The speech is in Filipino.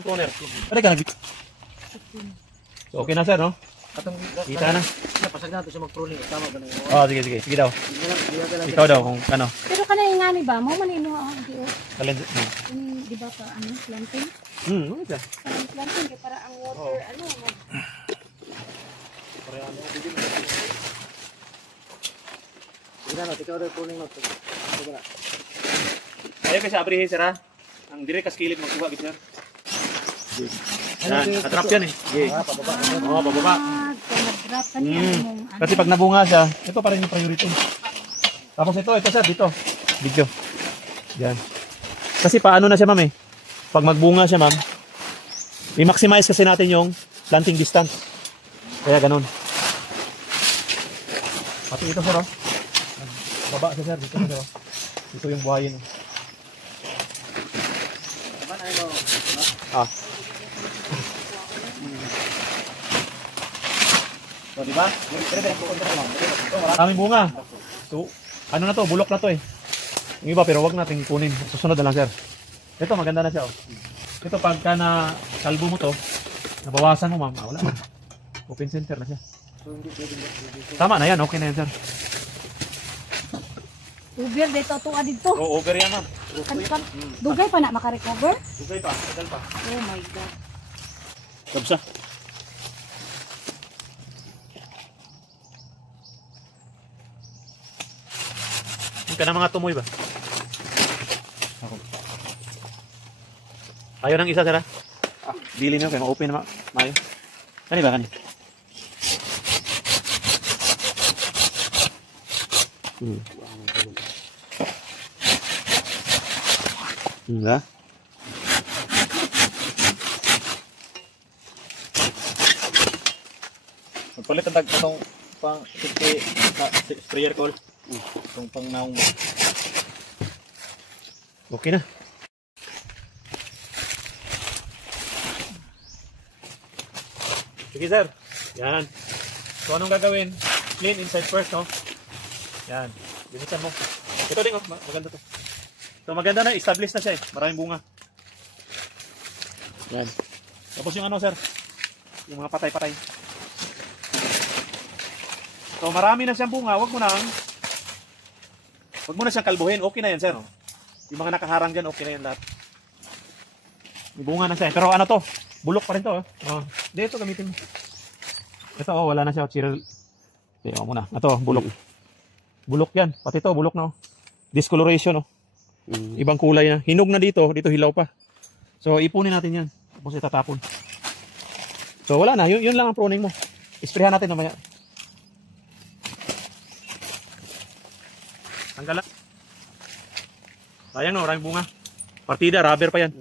Toner. Ada ka nag. So okay na sir, no? Atong Kita na. pasag na to sa mag-pruning tama ba nang. Oh, sige sige. Sige daw. Ikaw daw kung ano. Pero kana ingani ba mo manino ang di Talent. di ba pa ano planting? Okay. Planting kay para ang water ano mag Ina no, ikaw daw pruning no. Sobra. Ayo kasi abrihin sir ha. Ang dire kas kilid magkuha gid sir. Atrap yan eh. Pababa. Oo, pababa. nag-drop kaniya mong ano. Kasi pag nabunga siya, ito pa rin yung priority. Tapos ito sir, dito. Video. Yan. Kasi paano na siya ma'am eh. Pag magbunga siya ma'am, i-maximize kasi natin yung planting distance. Kaya ganun. Pati ito sir oh. Baba siya sir, dito sir oh. Ito yung buhayin oh. Ah. So, diba? Maraming bunga. So, ano na to? Bulok na to eh. Yung iba, pero wag natin kunin. Susunod na lang, sir. Ito, maganda na siya. Oh. Ito, pagka na kalbo mo to, nabawasan mo, ma'am. Wala na. Open center na siya. Tama na yan. Okay na yan, sir. Uber dito to dito. Oo, over yan, ma'am. Kan dugay pa na maka-recover? Dugay pa. Tagal pa. Oh my god. Kabsa. Yung ka na mga tumoy ba? Ayaw ng isa, sir ha? Dili nyo, kaya ma-open na maayo. Kani ba, kani? Enggak. Magpalit ang itong pang sprayer call. Itong pang naong. Okay na. Sige sir. Yan. So anong gagawin? Clean inside first, no? Yan. Binisan mo. Ito din, oh. Maganda to. So maganda na, establish na siya eh. Maraming bunga. Yan. Tapos yung ano sir, yung mga patay-patay. So marami na siyang bunga, wag mo na siyang kalbuhin. Okay na yan sir. Yung mga nakaharang dyan, okay na yan lahat. May bunga na siya. Pero ano to, bulok pa rin to. Dito gamitin mo. Ito wala na siya. Okay, muna. Ito, bulok. Bulok yan. Pati to, bulok na. Discoloration. Ibang kulay na. Hinog na dito hilaw pa. So ipunin natin yan. Tapos itatapon. So wala na, yun lang ang pruning mo. Isprehan natin mamaya. Tanggal lang. Sayang no, maraming bunga. Partida, rubber pa yan.